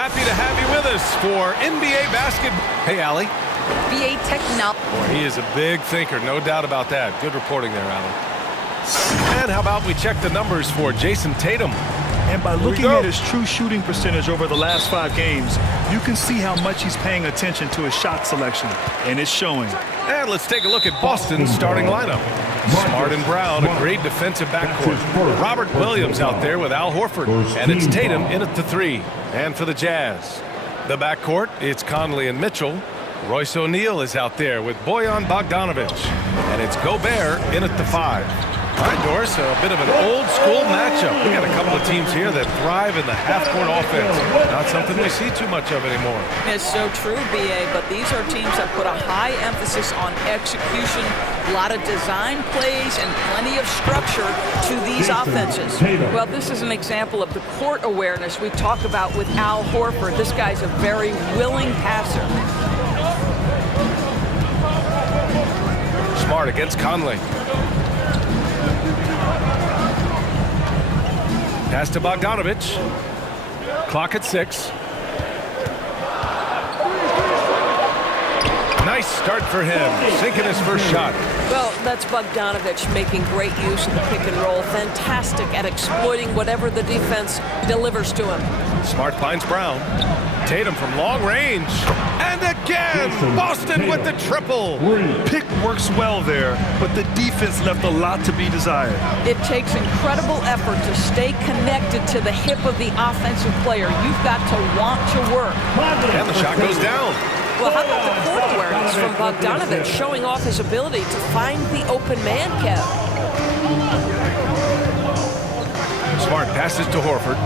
Happy to have you with us for NBA basketball. Hey, Allie. NBA technology. Boy, he is a big thinker, no doubt about that. Good reporting there, Allie. And how about we check the numbers for Jason Tatum? And by looking at his true shooting percentage over the last 5 games, you can see how much he's paying attention to his shot selection, and it's showing. And let's take a look at Boston's starting lineup. Smart and Brown, a great defensive backcourt. Robert Williams out there with Al Horford. And it's Tatum in at the 3. And for the Jazz, the backcourt, it's Conley and Mitchell. Royce O'Neal is out there with Bojan Bogdanovic. And it's Gobert in at the 5. All right, Doris, a bit of an old-school matchup. We got a couple of teams here that thrive in the half-court offense. Not something we see too much of anymore. It's so true, B.A., but these are teams that put a high emphasis on execution, a lot of design plays, and plenty of structure to these offenses. Well, this is an example of the court awareness we talk about with Al Horford. This guy's a very willing passer. Smart against Conley. Pass to Bogdanovic. Clock at 6. Nice start for him, sinking his first shot. Well, that's Bogdanovic making great use of the pick and roll. Fantastic at exploiting whatever the defense delivers to him. Smart finds Brown. Tatum from long range. And again, Boston with the triple. Pick works well there, but the defense left a lot to be desired. It takes incredible effort to stay connected to the hip of the offensive player. You've got to want to work. And the shot goes down. Well, how about the court awareness from Bogdanovic showing off his ability to find the open man, Kev? Smart passes to Horford.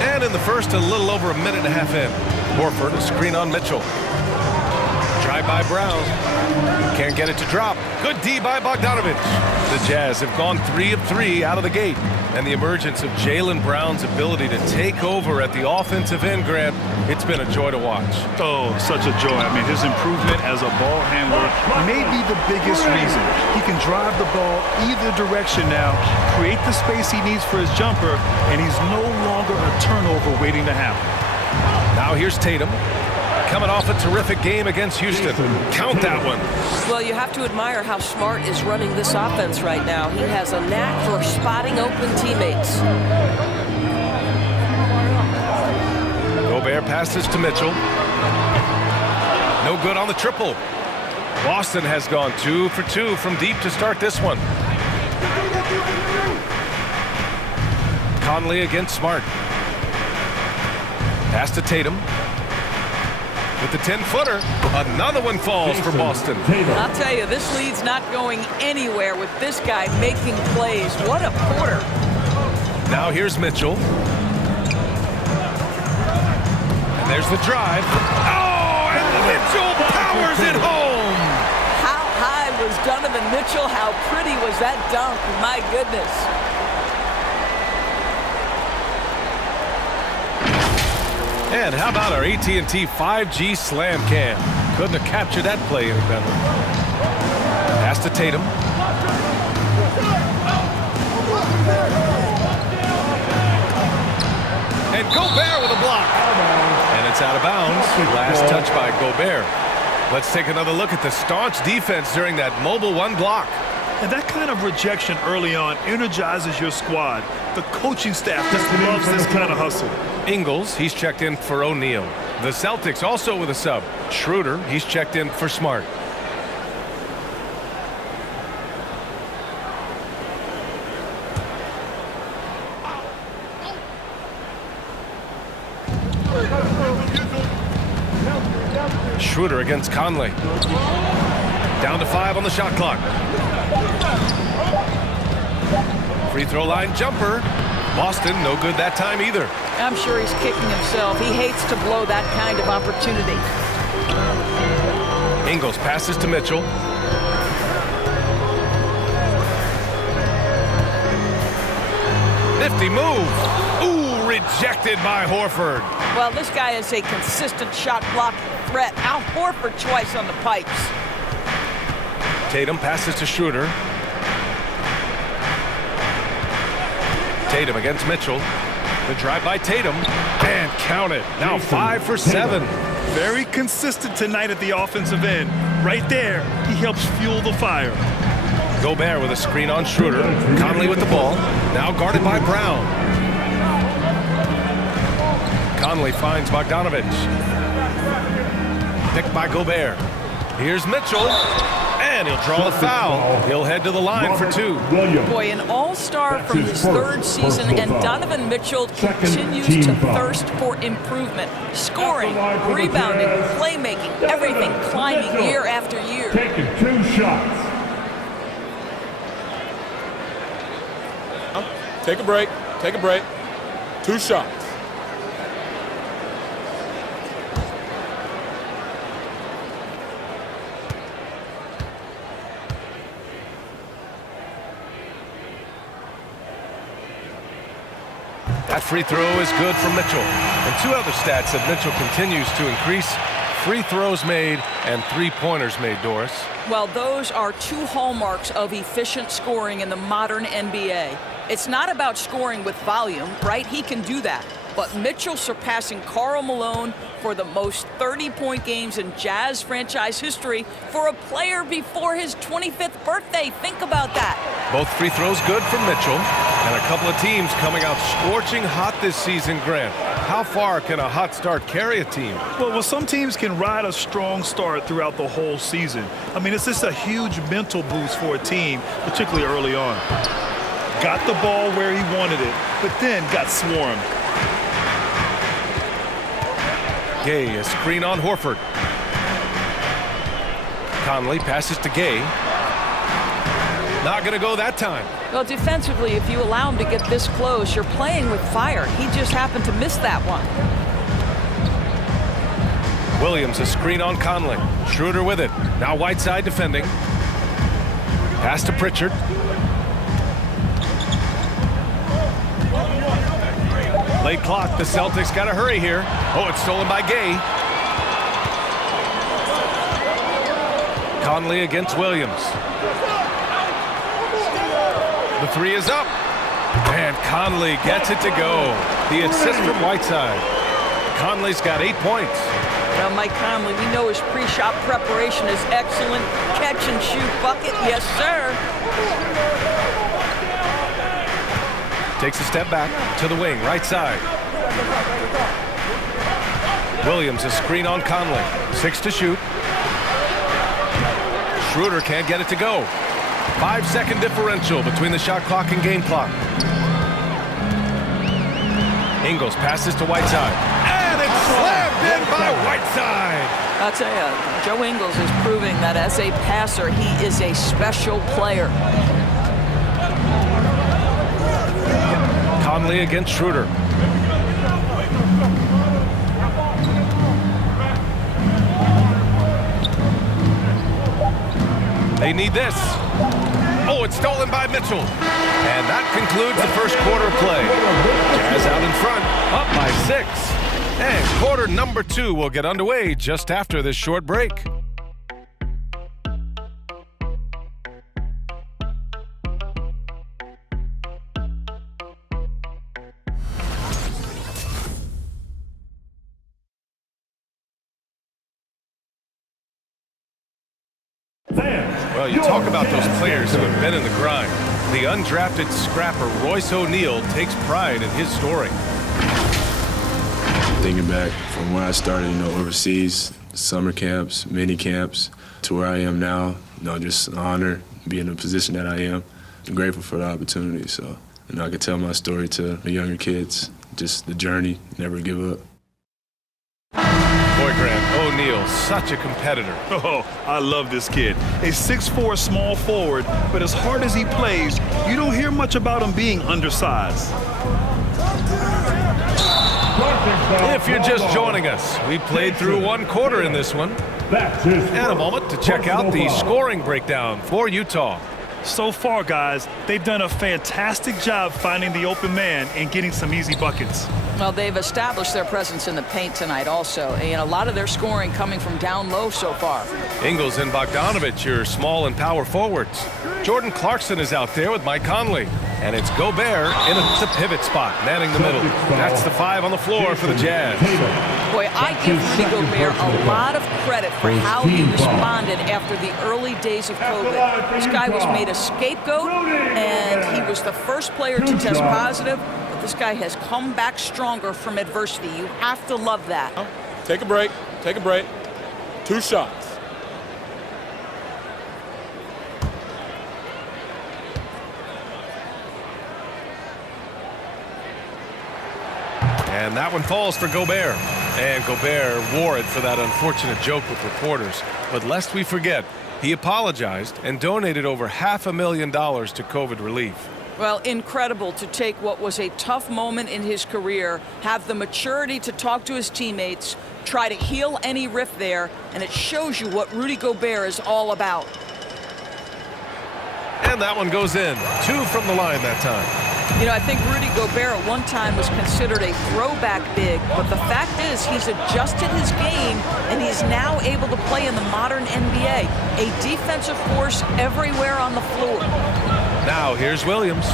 And in the first, a little over a minute and a half in. Horford, a screen on Mitchell. Drive by Brown. Can't get it to drop. Good D by Bogdanovic. The Jazz have gone 3 of 3 out of the gate. And the emergence of Jaylen Brown's ability to take over at the offensive end, Grant, it's been a joy to watch. Oh, such a joy. I mean, his improvement as a ball handler may be the biggest reason. He can drive the ball either direction now, create the space he needs for his jumper, and he's no longer a turnover waiting to happen. Now here's Tatum. Coming off a terrific game against Houston. Count that one. Well, you have to admire how Smart is running this offense right now. He has a knack for spotting open teammates. Gobert passes to Mitchell. No good on the triple. Boston has gone 2 for 2 from deep to start this one. Conley against Smart. Pass to Tatum. With the 10-footer, another one falls for Boston. I'll tell you, this lead's not going anywhere with this guy making plays. What a quarter. Now here's Mitchell. And there's the drive. Oh, and Mitchell powers it home. How high was Donovan Mitchell? How pretty was that dunk? My goodness. And how about our AT&T 5G Slam Cam? Couldn't have captured that play any better. Pass to Tatum. And Gobert with a block. And it's out of bounds. Last touch by Gobert. Let's take another look at the staunch defense during that mobile 1 block. And that kind of rejection early on energizes your squad. The coaching staff just loves this kind of hustle. Ingles, he's checked in for O'Neal. The Celtics also with a sub. Schroeder, he's checked in for Smart. Schroeder against Conley. Down to 5 on the shot clock. Free throw line jumper. Boston, no good that time either. I'm sure he's kicking himself. He hates to blow that kind of opportunity. Ingles passes to Mitchell. Nifty move. Ooh, rejected by Horford. Well, this guy is a consistent shot blocking threat. Al Horford twice on the pipes. Tatum passes to Schroeder. Tatum against Mitchell. The drive by Tatum. And count it. Now 5 for 7. Very consistent tonight at the offensive end. Right there, he helps fuel the fire. Gobert with a screen on Schroeder. Conley with the ball. Now guarded by Brown. Conley finds Bogdanovich. Picked by Gobert. Here's Mitchell. And he'll draw the foul. He'll head to the line for 2. Boy, an all-star from his 3rd season, and Donovan Mitchell continues to thirst for improvement. Scoring, rebounding, playmaking, everything climbing year after year. Taking 2 shots. Take a break. Take a break. 2 shots. That free throw is good from Mitchell. And 2 other stats that Mitchell continues to increase: free throws made and 3-pointers made, Doris. Well, those are 2 hallmarks of efficient scoring in the modern NBA. It's not about scoring with volume, right? He can do that. But Mitchell surpassing Karl Malone for the most 30-point games in Jazz franchise history for a player before his 25th birthday. Think about that. Both free throws good from Mitchell. And a couple of teams coming out scorching hot this season, Grant. How far can a hot start carry a team? Well, some teams can ride a strong start throughout the whole season. I mean, it's just a huge mental boost for a team, particularly early on. Got the ball where he wanted it, but then got swarmed. Gay, a screen on Horford. Conley passes to Gay. Not going to go that time. Well, defensively, if you allow him to get this close, you're playing with fire. He just happened to miss that one. Williams, a screen on Conley. Schroeder with it. Now Whiteside defending. Pass to Pritchard. Late clock. The Celtics got to hurry here. Oh, it's stolen by Gay. Conley against Williams. The 3 is up. And Conley gets it to go. The assist from Whiteside. Conley's got 8 points. Well, Mike Conley, we know his pre-shot preparation is excellent. Catch and shoot bucket, yes, sir. Takes a step back to the wing, right side. Williams, a screen on Conley. 6 to shoot. Schroeder can't get it to go. 5-second differential between the shot clock and game clock. Ingles passes to Whiteside. And it's slammed in by Whiteside. I'll tell you, Joe Ingles is proving that as a passer, he is a special player. Conley against Schroeder. They need this. Oh, it's stolen by Mitchell. And that concludes the first quarter play. Jazz out in front, up by 6. And quarter number 2 will get underway just after this short break. Well, you talk about those players who have been in the grind. The undrafted scrapper Royce O'Neal takes pride in his story. Thinking back from when I started, overseas, summer camps, mini camps, to where I am now, just an honor to be in the position that I am. I'm grateful for the opportunity, so I can tell my story to the younger kids, just the journey, never give up. Boy, Grant, O'Neal, such a competitor. Oh, I love this kid. A 6'4" small forward, but as hard as he plays, you don't hear much about him being undersized. If you're just joining us, we played through 1 quarter in this one. And a moment to check out the scoring breakdown for Utah. So far, guys, they've done a fantastic job finding the open man and getting some easy buckets. Well, they've established their presence in the paint tonight also. And a lot of their scoring coming from down low so far. Ingles and Bogdanovich, your small and power forwards. Jordan Clarkson is out there with Mike Conley. And it's Gobert in the pivot spot, manning the middle. That's the 5 on the floor for the Jazz. Boy, I give Rudy Gobert a lot of credit for how he responded after the early days of COVID. This guy was made a scapegoat, and he was the first player to test positive. But this guy has come back stronger from adversity. You have to love that. Take a break. Take a break. 2 shots. And that one falls for Gobert. And Gobert wore it for that unfortunate joke with reporters. But lest we forget, he apologized and donated over $500,000 to COVID relief. Well, incredible to take what was a tough moment in his career, have the maturity to talk to his teammates, try to heal any rift there, and it shows you what Rudy Gobert is all about. And that one goes in. 2 from the line that time. You know, I think Rudy Gobert at one time was considered a throwback big, but the fact is he's adjusted his game, and he's now able to play in the modern NBA. A defensive force everywhere on the floor. Now here's Williams.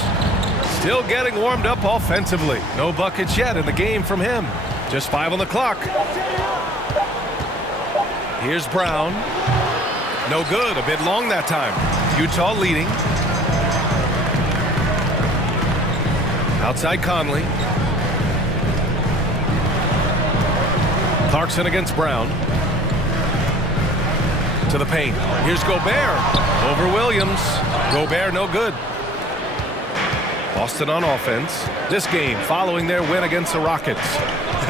Still getting warmed up offensively. No buckets yet in the game from him. Just 5 on the clock. Here's Brown. No good. A bit long that time. Utah leading. Outside Conley. Clarkson against Brown. To the paint. Here's Gobert. Over Williams. Gobert no good. Boston on offense. This game following their win against the Rockets.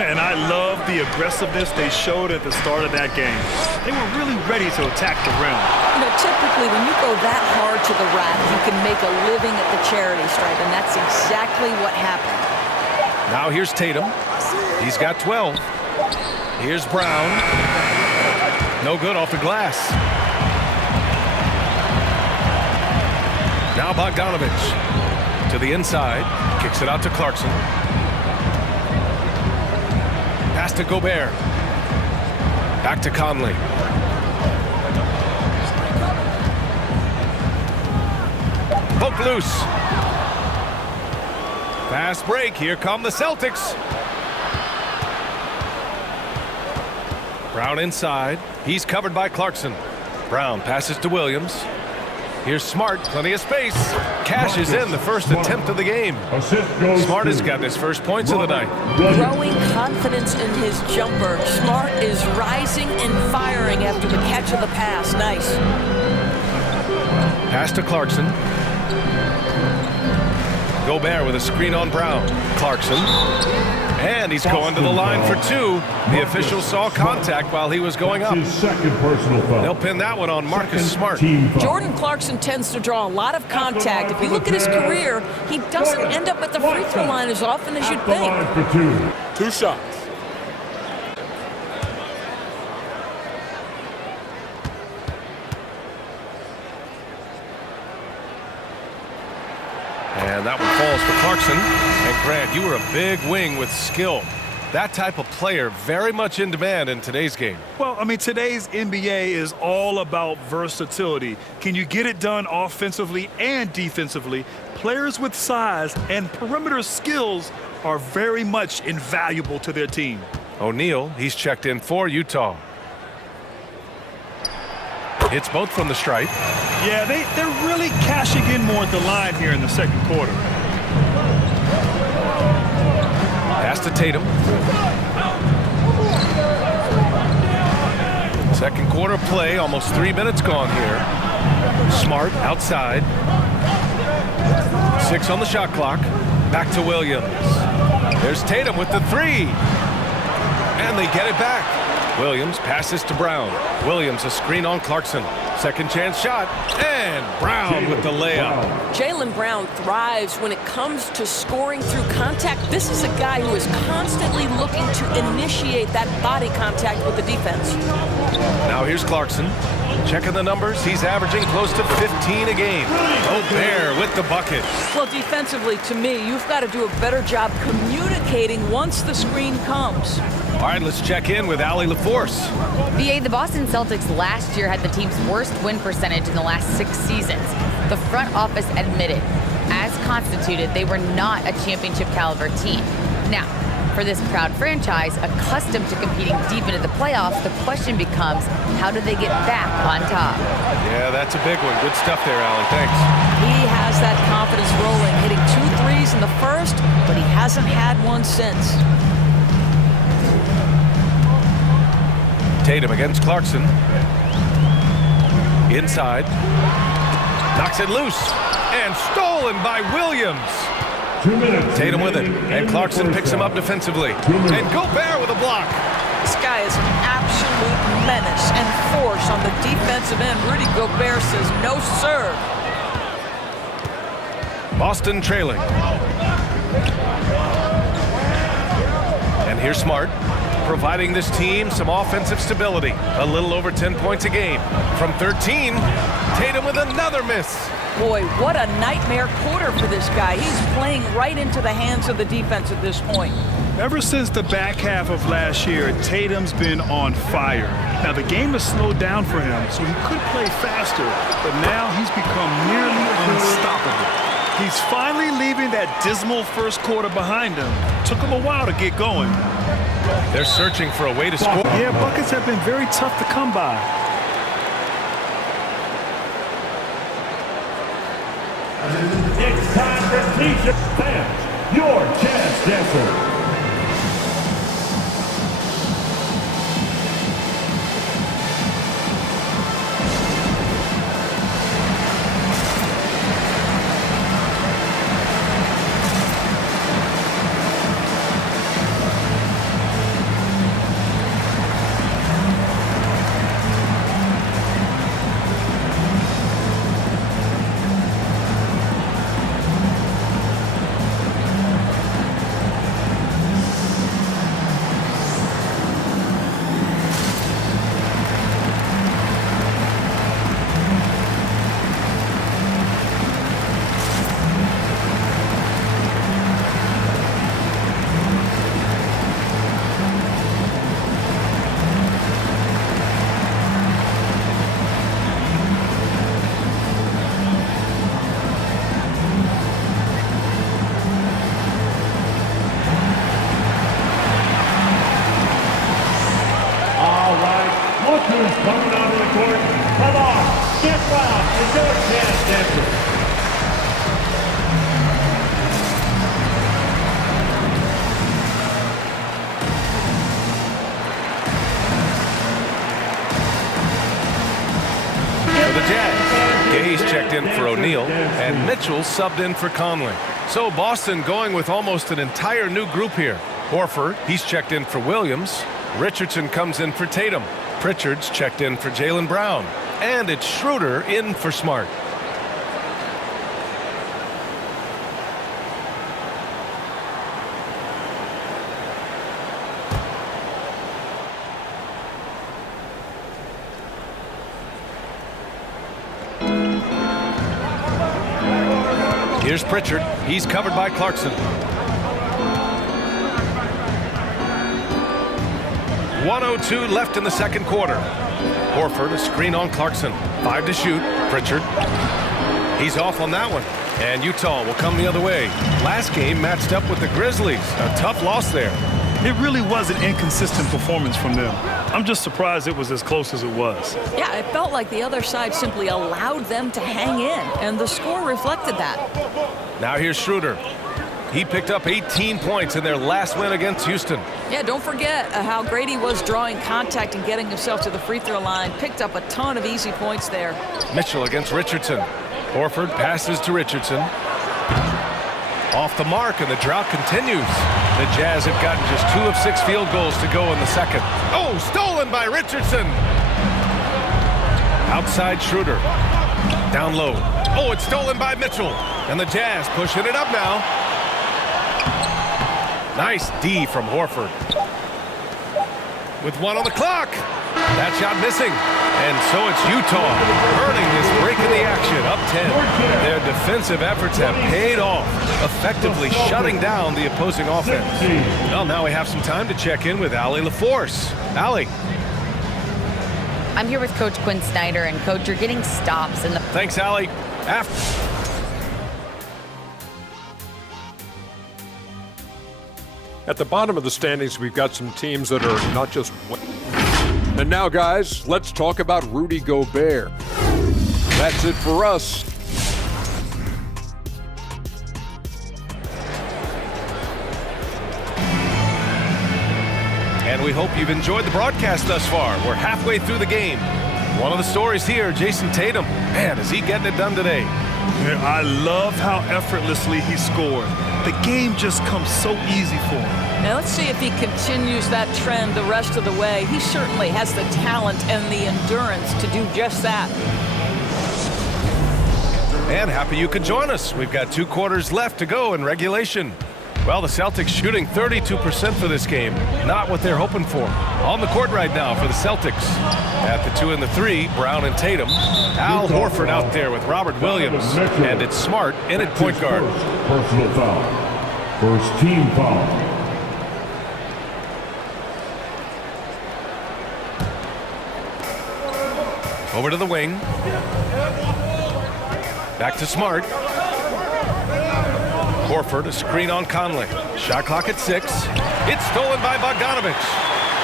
And I love the aggressiveness they showed at the start of that game. They were really ready to attack the rim. You know, typically when you go that hard to the rack, you can make a living at the charity stripe, and that's exactly what happened. Now here's Tatum. He's got 12. Here's Brown. No good off the glass. Now Bogdanovich to the inside. Kicks it out to Clarkson. Pass to Gobert. Back to Conley. Poke loose. Fast break. Here come the Celtics. Brown inside. He's covered by Clarkson. Brown passes to Williams. Here's Smart. Plenty of space. Cashes in the first attempt of the game. Smart has got his first points of the night. Growing confidence in his jumper. Smart is rising and firing after the catch of the pass. Nice. Pass to Clarkson. Gobert with a screen on Brown. Clarkson. And he's going to the line for 2. The official saw contact while he was going up. They'll pin that one on Marcus Smart. Jordan Clarkson tends to draw a lot of contact. If you look at his career, he doesn't end up at the free throw line as often as you'd think. 2 shots. And that one falls for Clarkson. And Grant, you were a big wing with skill. That type of player very much in demand in today's game. Well, I mean, today's NBA is all about versatility. Can you get it done offensively and defensively? Players with size and perimeter skills are very much invaluable to their team. O'Neal, he's checked in for Utah. Hits both from the stripe. Yeah, they're really cashing in more at the line here in the second quarter. Pass to Tatum. Second quarter play, almost 3 minutes gone here. Smart outside. 6 on the shot clock. Back to Williams. There's Tatum with the 3. And they get it back. Williams passes to Brown. Williams a screen on Clarkson. Second chance shot. And Brown with the layup. Jaylen Brown thrives when it comes to scoring through contact. This is a guy who is constantly looking to initiate that body contact with the defense. Now here's Clarkson. Checking the numbers, he's averaging close to 15 a game. Gobert with the bucket. Well, defensively, to me, you've got to do a better job communicating once the screen comes. All right, let's check in with Allie LaForce. VA, the Boston Celtics last year had the team's worst win percentage in the last 6 seasons. The front office admitted as constituted, they were not a championship caliber team. Now, for this proud franchise, accustomed to competing deep into the playoffs, the question becomes, how do they get back on top? Yeah, that's a big one. Good stuff there, Allie. Thanks. He has that confidence rolling, hitting 2 threes in the first, but he hasn't had one since. Tatum against Clarkson. Inside. Knocks it loose. And stolen by Williams. 2 minutes. Tatum with it. And Clarkson picks him up defensively. And Gobert with a block. This guy is an absolute menace and force on the defensive end. Rudy Gobert says no, sir. Boston trailing. And here's Smart, providing this team some offensive stability. A little over 10 points a game. From 13, Tatum with another miss. Boy, what a nightmare quarter for this guy. He's playing right into the hands of the defense at this point. Ever since the back half of last year, Tatum's been on fire. Now, the game has slowed down for him, so he could play faster, but now he's become nearly unstoppable. He's finally leaving that dismal first quarter behind him. Took him a while to get going. They're searching for a way to score. Yeah, buckets have been very tough to come by. It's time for T-shirt fans, your jazz dancer. Lookers coming onto the court. Come on, get wild. It's your chance, dancer. For the Jazz, Gay's checked in for O'Neal, and Mitchell subbed in for Conley. So Boston going with almost an entire new group here. Horford, he's checked in for Williams. Richardson comes in for Tatum. Pritchard's checked in for Jaylen Brown. And it's Schroeder in for Smart. Here's Pritchard. He's covered by Clarkson. 1:02 left in the second quarter. Horford, a screen on Clarkson. 5 to shoot. Pritchard. He's off on that one. And Utah will come the other way. Last game matched up with the Grizzlies. A tough loss there. It really was an inconsistent performance from them. I'm just surprised it was as close as it was. Yeah, it felt like the other side simply allowed them to hang in, and the score reflected that. Now here's Schroeder. He picked up 18 points in their last win against Houston. Yeah, don't forget how great he was drawing contact and getting himself to the free throw line. Picked up a ton of easy points there. Mitchell against Richardson. Horford passes to Richardson. Off the mark, and the drought continues. The Jazz have gotten just 2 of 6 field goals to go in the second. Oh, stolen by Richardson. Outside Schroeder. Down low. Oh, it's stolen by Mitchell. And the Jazz pushing it up now. Nice D from Horford. With 1 on the clock. That shot missing. And so it's Utah earning this break in the action, up 10. Their defensive efforts have paid off, effectively shutting down the opposing offense. Well, now we have some time to check in with Allie LaForce. Allie. I'm here with Coach Quinn Snyder, and Coach, you're getting stops in the... Thanks, Allie. At the bottom of the standings, we've got some teams that are not just... And now, guys, let's talk about Rudy Gobert. That's it for us. And we hope you've enjoyed the broadcast thus far. We're halfway through the game. One of the stories here, Jason Tatum. Man, is he getting it done today. I love how effortlessly he scored. The game just comes so easy for him. Now let's see if he continues that trend the rest of the way. He certainly has the talent and the endurance to do just that. And happy you could join us. We've got 2 quarters left to go in regulation. Well, the Celtics shooting 32% for this game. Not what they're hoping for. On the court right now for the Celtics. At the 2 and the 3, Brown and Tatum. Al Horford out there with Robert Williams. And it's Smart in at point guard. Personal foul. First team foul. Over to the wing. Back to Smart. Horford, a screen on Conley. Shot clock at 6. It's stolen by Bogdanovich.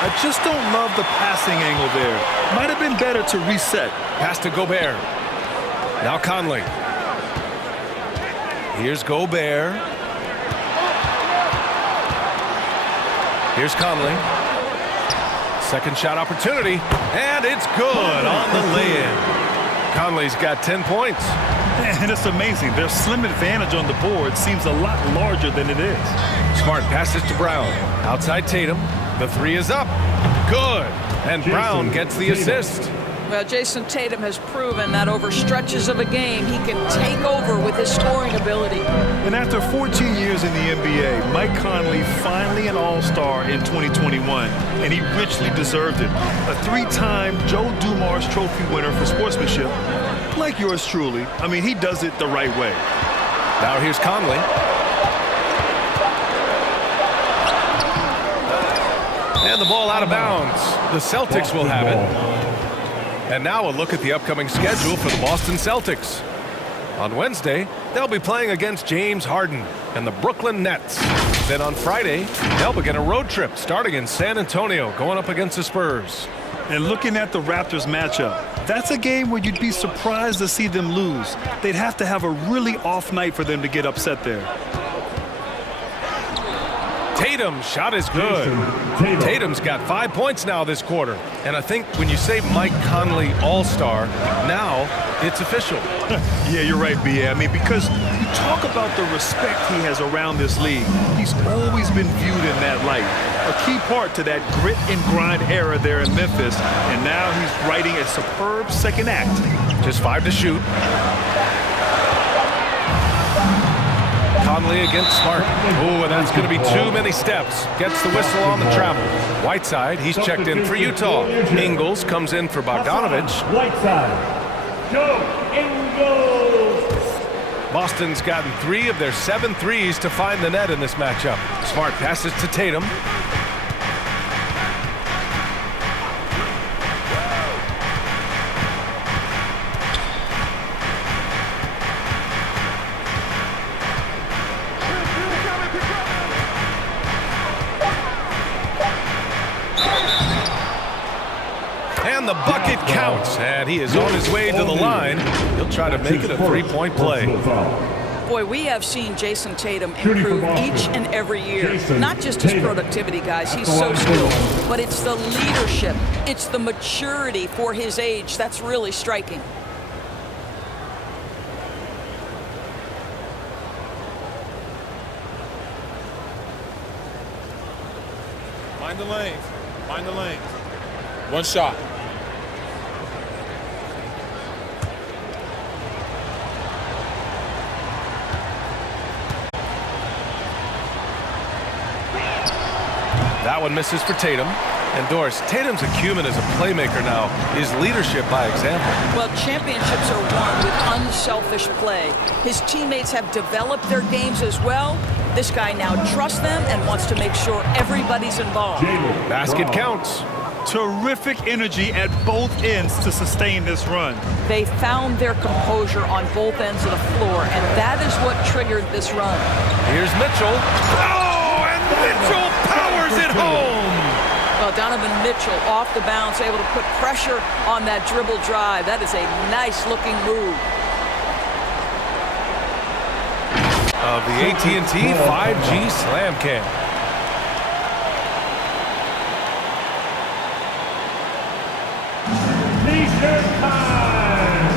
I just don't love the passing angle there. Might have been better to reset. Pass to Gobert. Now Conley. Here's Gobert. Here's Conley. Second shot opportunity. And it's good on the lay-in. Conley's got 10 points. And it's amazing. Their slim advantage on the board seems a lot larger than it is. Smart passes to Brown. Outside Tatum. The 3 is up. Good. And Brown gets the assist. Well, Jason Tatum has proven that over stretches of a game, he can take over with his scoring ability. And after 14 years in the NBA, Mike Conley finally an all-star in 2021, and he richly deserved it. A 3-time Joe Dumars Trophy winner for sportsmanship, like yours truly. I mean, he does it the right way. Now here's Conley. And the ball out of bounds. The Celtics will have it. And now a look at the upcoming schedule for the Boston Celtics. On Wednesday, they'll be playing against James Harden and the Brooklyn Nets. Then on Friday, they'll begin a road trip starting in San Antonio, going up against the Spurs. And looking at the Raptors matchup, that's a game where you'd be surprised to see them lose. They'd have to have a really off night for them to get upset there. Tatum, shot is good. Tatum's got 5 points now this quarter. And I think when you say Mike Conley All-Star, now it's official. Yeah, you're right, B.A. I mean, because you talk about the respect he has around this league. He's always been viewed in that light. A key part to that grit and grind era there in Memphis. And now he's writing a superb second act. Just 5 to shoot. Conley against Smart. Oh, and that's going to be too many steps. Gets the whistle on the travel. Whiteside, he's checked in for Utah. Ingles comes in for Bogdanovich. Whiteside. Joe Ingles. Boston's gotten 3 of their 7 threes to find the net in this matchup. Smart passes to Tatum. The bucket counts, and he is on his way to the line. He'll try to make it a 3-point play. Boy, we have seen Jason Tatum improve each and every year. Not just his productivity, guys. He's so skilled. But it's the leadership. It's the maturity for his age that's really striking. Mind the lanes. Mind the lanes. One shot. That one misses for Tatum. And Doris, Tatum's acumen as a playmaker now is leadership by example. Well, championships are won with unselfish play. His teammates have developed their games as well. This guy now trusts them and wants to make sure everybody's involved. Basket counts. Terrific energy at both ends to sustain this run. They found their composure on both ends of the floor, and that is what triggered this run. Here's Mitchell. Oh, and Mitchell powers it home. Well, Donovan Mitchell off the bounce, able to put pressure on that dribble drive. That is a nice-looking move. Of the AT&T 5G Slam Cam. T-shirt time.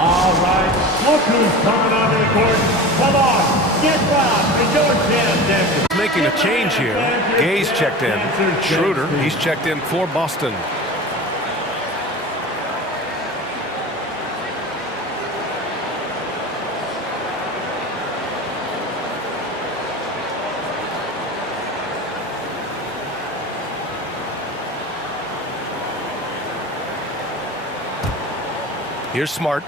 All right, look who's coming onto the court. Come on, get loud. It's your chance, Denver. Making a change here. Gay's checked in. Schroeder, he's checked in for Boston. Here's Smart.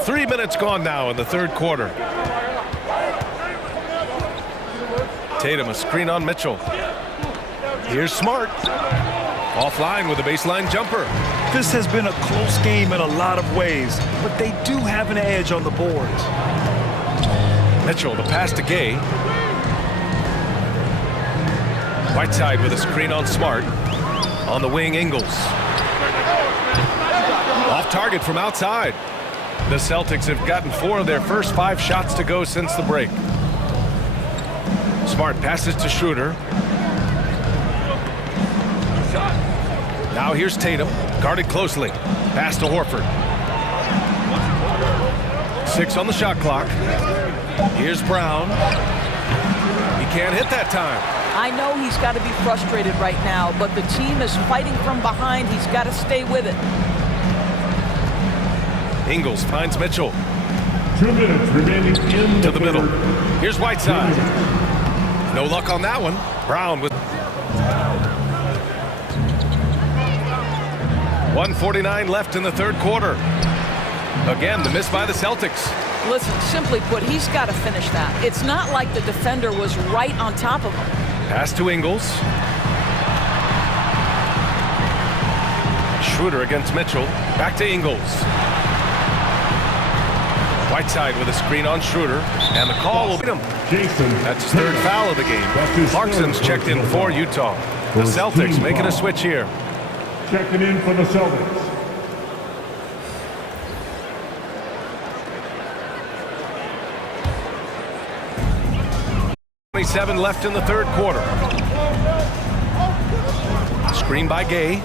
3 minutes gone now in the third quarter. Tatum, a screen on Mitchell. Here's Smart. Offline with a baseline jumper. This has been a close game in a lot of ways, but they do have an edge on the boards. Mitchell, the pass to Gay. Whiteside with a screen on Smart. On the wing, Ingles. Off target from outside. The Celtics have gotten 4 of their first 5 shots to go since the break. Smart passes to Schroeder. Now here's Tatum, guarded closely. Pass to Horford. 6 on the shot clock. Here's Brown. He can't hit that time. I know he's got to be frustrated right now, but the team is fighting from behind. He's got to stay with it. Ingles finds Mitchell. 2 minutes remaining in To the middle. Here's Whiteside. No luck on that one. Brown with 1:49 left in the third quarter. Again, the miss by the Celtics. Listen, simply put, he's got to finish that. It's not like the defender was right on top of him. Pass to Ingles. Schroeder against Mitchell. Back to Ingles. Whiteside with a screen on Schroeder, and the call will beat him. That's his third foul of the game. Clarkson's checked in for Utah. The Celtics making a switch here. Checking in for the Celtics. .27 left in the third quarter. Screen by Gay.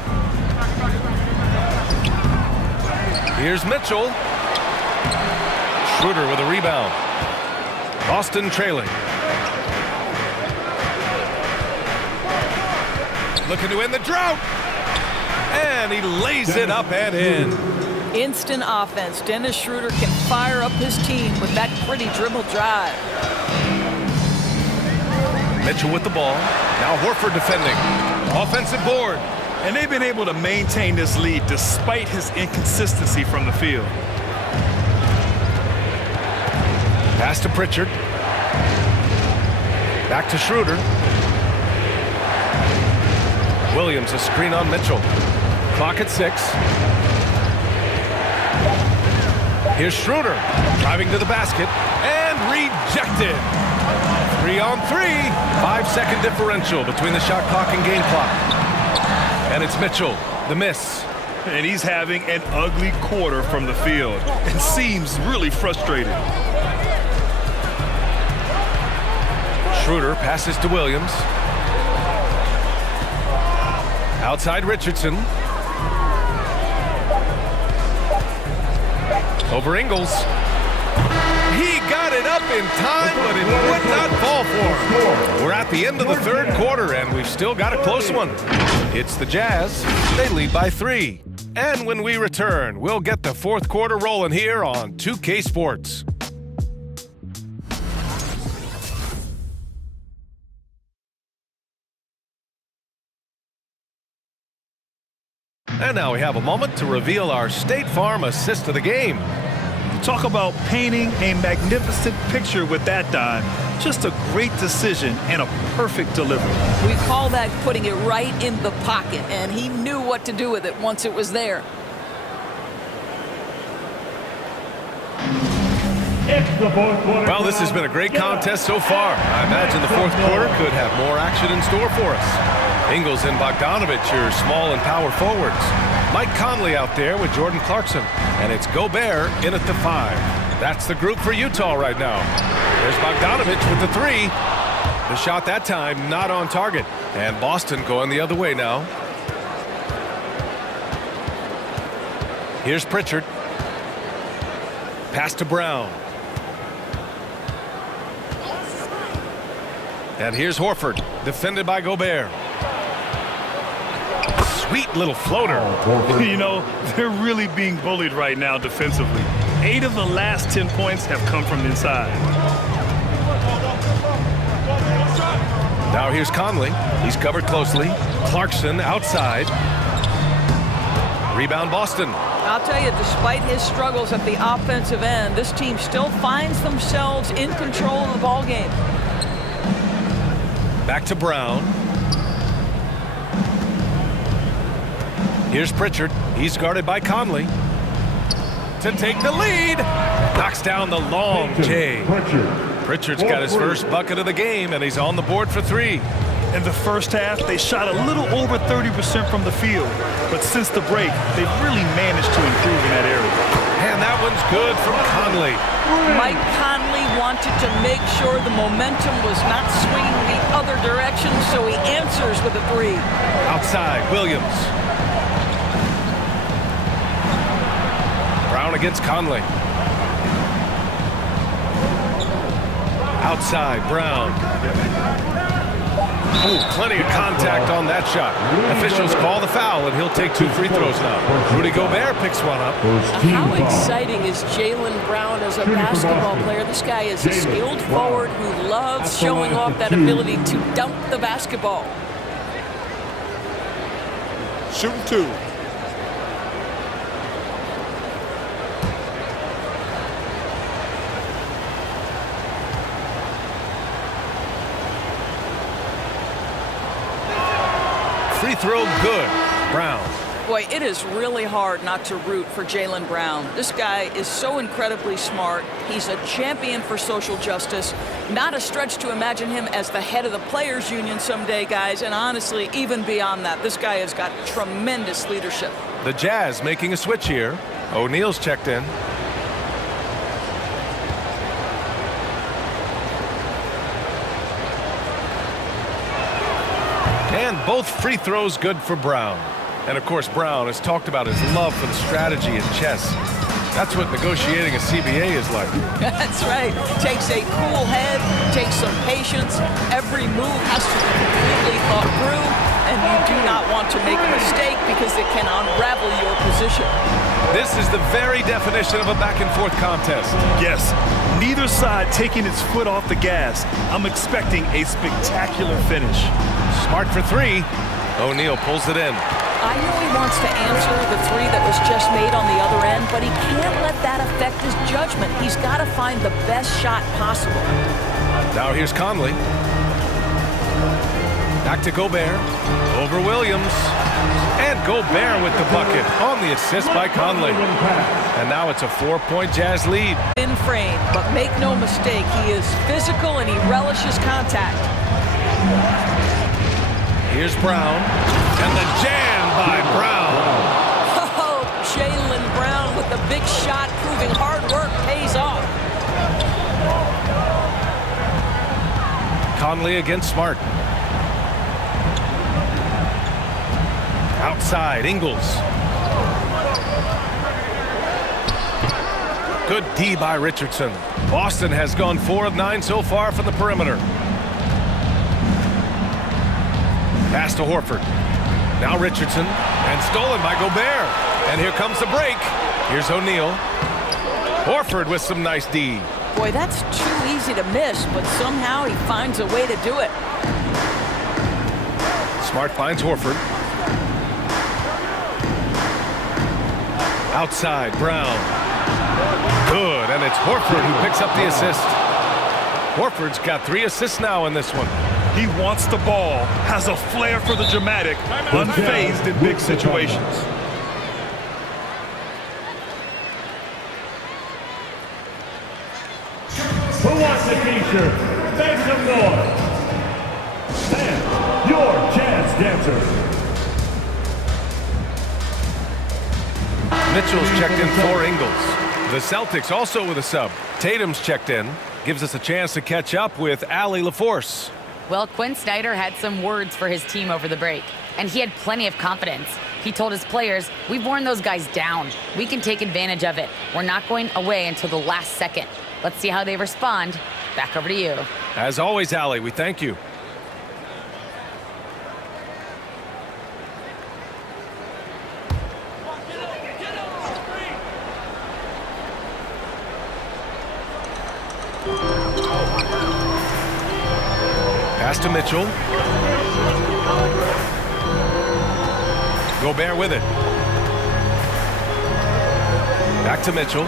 Here's Mitchell. Schroeder with a rebound. Boston trailing. Looking to end the drought. And he lays it up and in. Instant offense. Dennis Schroeder can fire up his team with that pretty dribble drive. Mitchell with the ball. Now Horford defending. Offensive board. And they've been able to maintain this lead despite his inconsistency from the field. Pass to Pritchard. Back to Schroeder. Williams, a screen on Mitchell. Clock at 6. Here's Schroeder driving to the basket and rejected. 3 on 3. 5-second differential between the shot clock and game clock. And it's Mitchell, the miss. And he's having an ugly quarter from the field and seems really frustrated. Schroeder passes to Williams. Outside Richardson. Over Ingles. He got it up in time, but it would not fall for him. We're at the end of the third quarter, and we've still got a close one. It's the Jazz. They lead by 3. And when we return, we'll get the fourth quarter rolling here on 2K Sports. And now we have a moment to reveal our State Farm assist of the game. Talk about painting a magnificent picture with that dime. Just a great decision and a perfect delivery. We call that putting it right in the pocket, and he knew what to do with it once it was there. It's the fourth quarter. Well, this has been a great contest so far. I imagine the fourth quarter could have more action in store for us. Ingles and Bogdanovich are small and power forwards. Mike Conley out there with Jordan Clarkson. And it's Gobert in at the 5. That's the group for Utah right now. There's Bogdanovich with the 3. The shot that time not on target. And Boston going the other way now. Here's Pritchard. Pass to Brown. And here's Horford, defended by Gobert. Sweet little floater. You know, they're really being bullied right now defensively. 8 of the last 10 points have come from inside. Now here's Conley. He's covered closely. Clarkson outside. Rebound Boston. I'll tell you, despite his struggles at the offensive end, this team still finds themselves in control of the ball game. Back to Brown. Here's Pritchard. He's guarded by Conley. To take the lead. Knocks down the long J. Pritchard's got his first bucket of the game, and he's on the board for 3. In the first half, they shot a little over 30% from the field. But since the break, they've really managed to improve in that area. And that one's good from Conley. Mike Conley wanted to make sure the momentum was not swinging the other direction, so he answers with a 3. Outside, Williams. Brown against Conley. Outside, Brown. Ooh, plenty of contact on that shot. Officials call the foul, and he'll take 2 free throws now. Rudy Gobert picks one up. How exciting is Jaylen Brown as a basketball player? This guy is a skilled forward who loves showing off that ability to dunk the basketball. Shooting 2. Free throw good. Brown. Boy, it is really hard not to root for Jaylen Brown. This guy is so incredibly smart. He's a champion for social justice. Not a stretch to imagine him as the head of the Players Union someday, guys. And honestly, even beyond that, this guy has got tremendous leadership. The Jazz making a switch here. O'Neal's checked in. And both free throws good for Brown. And of course, Brown has talked about his love for the strategy in chess. That's what negotiating a CBA is like. That's right. Takes a cool head, takes some patience. Every move has to be completely thought through, and you do not want to make a mistake because it can unravel your position. This is the very definition of a back-and-forth contest. Yes, neither side taking its foot off the gas. I'm expecting a spectacular finish. Smart for 3. O'Neal pulls it in. I know he wants to answer the 3 that was just made on the other end, but he can't let that affect his judgment. He's got to find the best shot possible. Now here's Conley. Back to Gobert. Over Williams. And Gobert with the bucket on the assist by Conley. And now it's a 4-point Jazz lead. In frame, but make no mistake, he is physical and he relishes contact. Here's Brown. And the jam by Brown. Oh, Jaylen Brown with the big shot, proving hard work pays off. Conley against Smart. Outside, Ingles. Good D by Richardson. Boston has gone 4 of 9 so far from the perimeter. Pass to Horford. Now Richardson. And stolen by Gobert. And here comes the break. Here's O'Neal. Horford with some nice D. Boy, that's too easy to miss, but somehow he finds a way to do it. Smart finds Horford. Outside, Brown. Good, and it's Horford who picks up the assist. Horford's got 3 assists now in this one. He wants the ball, has a flair for the dramatic, unfazed in big situations. Who wants a t-shirt? Make some noise. And your jazz dancer. Mitchell's checked in for Ingles. The Celtics also with a sub. Tatum's checked in. Gives us a chance to catch up with Allie LaForce. Well, Quinn Snyder had some words for his team over the break, and he had plenty of confidence. He told his players, we've worn those guys down. We can take advantage of it. We're not going away until the last second. Let's see how they respond. Back over to you. As always, Allie, we thank you. Pass to Mitchell. Gobert with it. Back to Mitchell.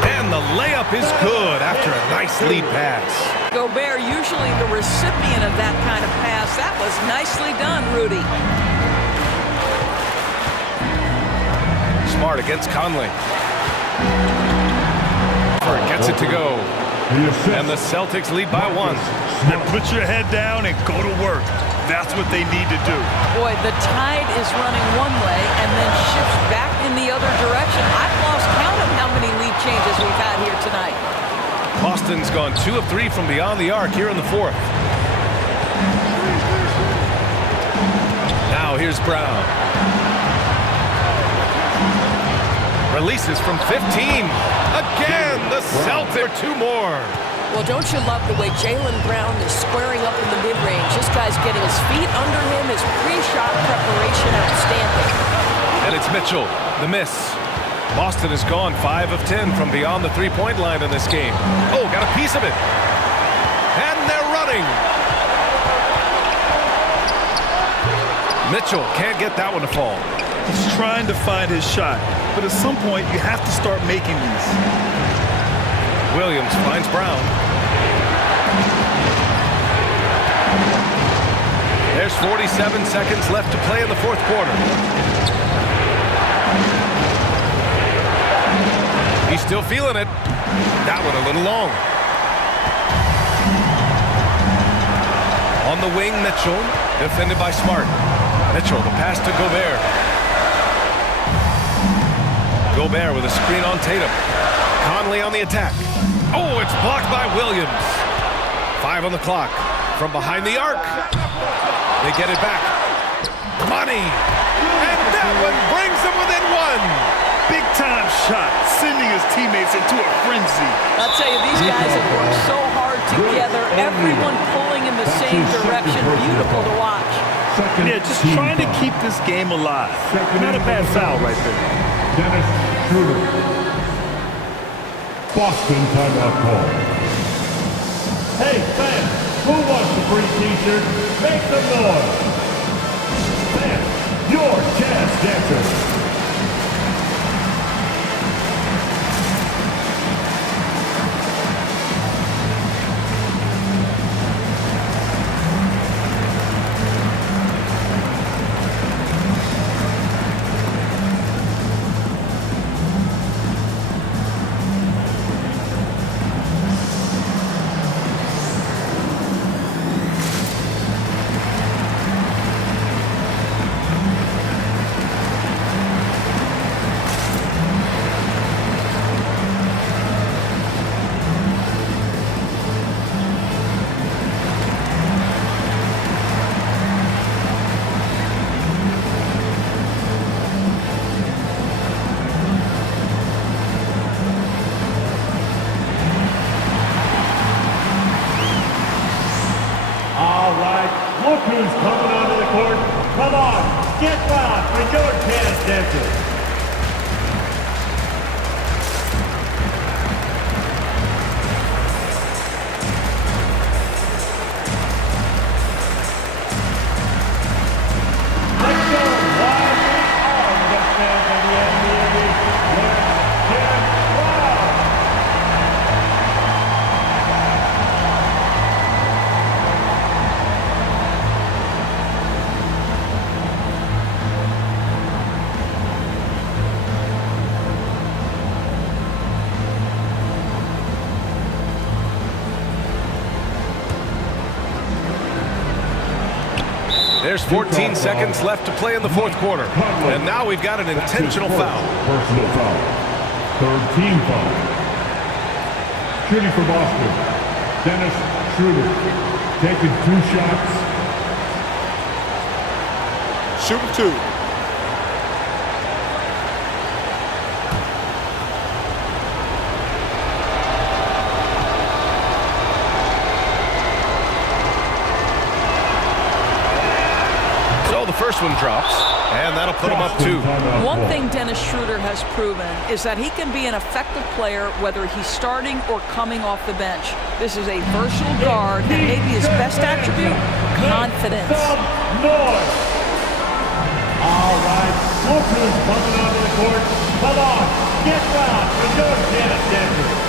And the layup is good after a nice lead pass. Gobert, usually the recipient of that kind of pass. That was nicely done, Rudy. Smart against Conley. Gets it to go. And the Celtics lead by 1. Now put your head down and go to work. That's what they need to do. Boy, the tide is running one way and then shifts back in the other direction. I've lost count of how many lead changes we've had here tonight. Boston's gone 2 of 3 from beyond the arc here in the 4th. Now here's Brown. Releases from 15. Again, the Celtics 2 more. Well, don't you love the way Jaylen Brown is squaring up in the mid-range? This guy's getting his feet under him, his pre-shot preparation outstanding. And it's Mitchell, the miss. Boston has gone 5 of 10 from beyond the three-point line in this game. Oh, got a piece of it. And they're running. Mitchell can't get that one to fall. He's trying to find his shot, but at some point you have to start making these. Williams finds Brown. There's 47 seconds left to play in the 4th quarter. He's still feeling it. That one a little long. On the wing, Mitchell, defended by Smart. Mitchell, the pass to Gobert. Gobert with a screen on Tatum. Conley on the attack. Oh, it's blocked by Williams. 5 on the clock. From behind the arc. They get it back. Money. And that one brings them within 1. Big-time shot, sending his teammates into a frenzy. I'll tell you, these guys have worked so hard together. Everyone pulling in the same direction. Beautiful to watch. Yeah, just trying to keep this game alive. Not a bad foul right there. Dennis Schroeder. Boston timeout call. Hey, fans, who wants a free t-shirt? Make some noise. Fans, your jazz dancer. There's 14 seconds left to play in the fourth quarter. And now we've got an intentional foul. Personal foul. Third team foul. Shooting for Boston, Dennis Schroeder. Taking 2 shots. Shooting 2. First one drops, and that'll put him up 2. One thing Dennis Schroeder has proven is that he can be an effective player whether he's starting or coming off the bench. This is a versatile guard, and maybe his best attribute, confidence. All right, look who's coming onto the court. Come on, get round for your chance, Denver.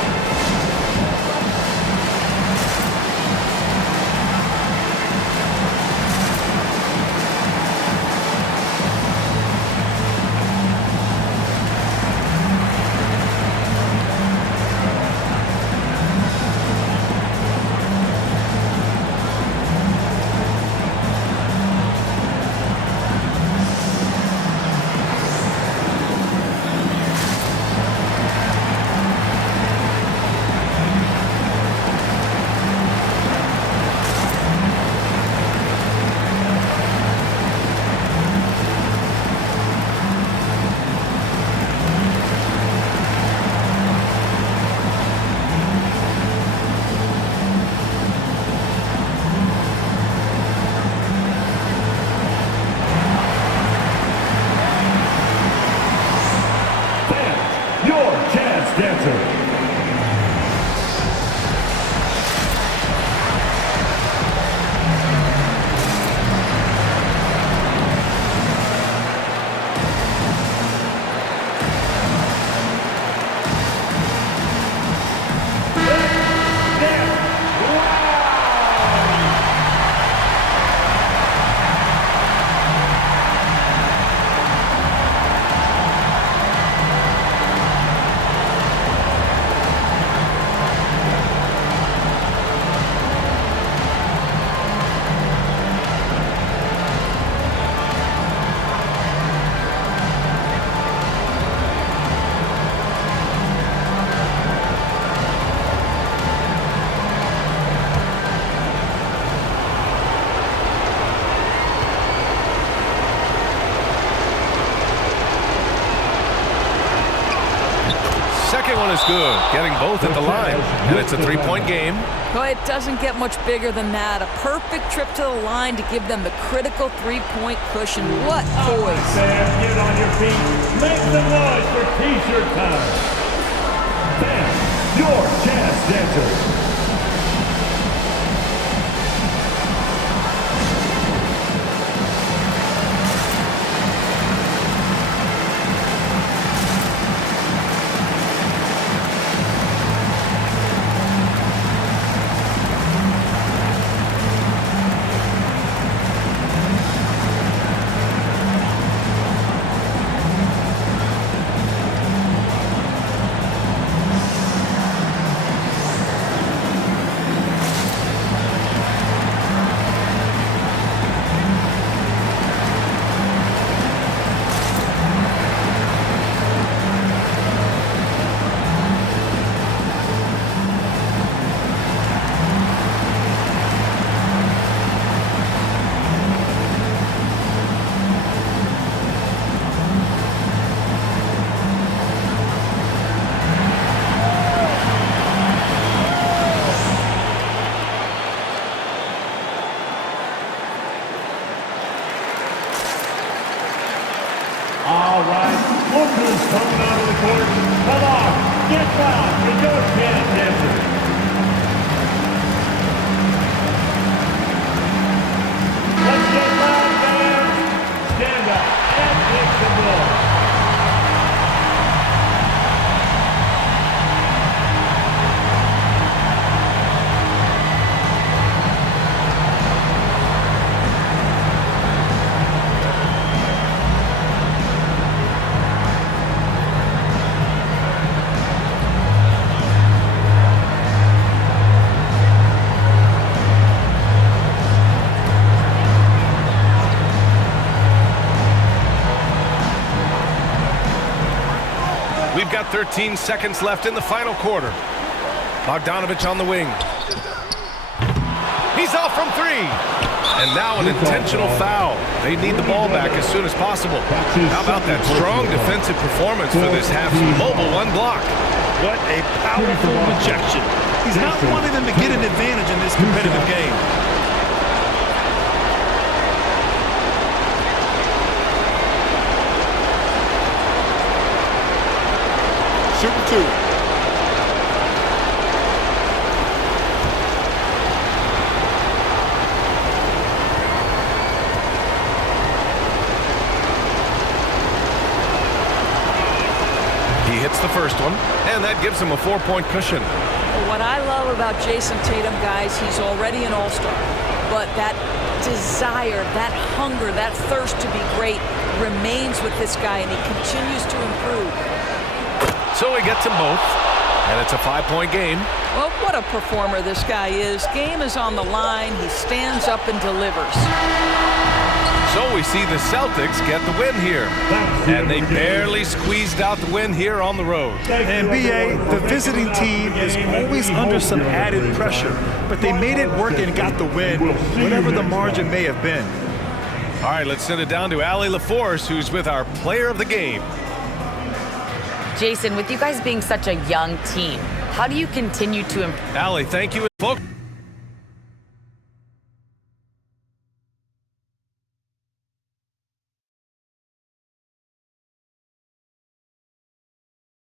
Second one is good, getting both at the line, and it's a 3-point game. Well, it doesn't get much bigger than that. A perfect trip to the line to give them the critical 3-point cushion. What poise. Fans, get on your feet. Make some noise for T-shirt time. Fans, your chance dancers. All right, look who's coming onto the court. Come on, get down for your chance dancers. Let's get loud, fans. Stand up and make some noise. We've got 13 seconds left in the final quarter. Bogdanovich on the wing. He's off from three. And now an intentional foul. They need the ball back as soon as possible. How about that strong defensive performance for this half's mobile one block? What a powerful rejection. He's not wanting them to get an advantage in this competitive game. Shooting two. He hits the first one, and that gives him a 4-point cushion. What I love about Jason Tatum, guys, he's already an all-star. But that desire, that hunger, that thirst to be great remains with this guy, and he continues to improve. So he gets them both, and it's a 5-point game. Well, what a performer this guy is. Game is on the line. He stands up and delivers. So we see the Celtics get the win here. And they barely squeezed out the win here on the road. And B.A., the visiting team is always under some added pressure, but they made it work and got the win, whatever the margin may have been. All right, let's send it down to Allie LaForce, who's with our player of the game. Jason, with you guys being such a young team, how do you continue to improve? Allie, thank you. Folks.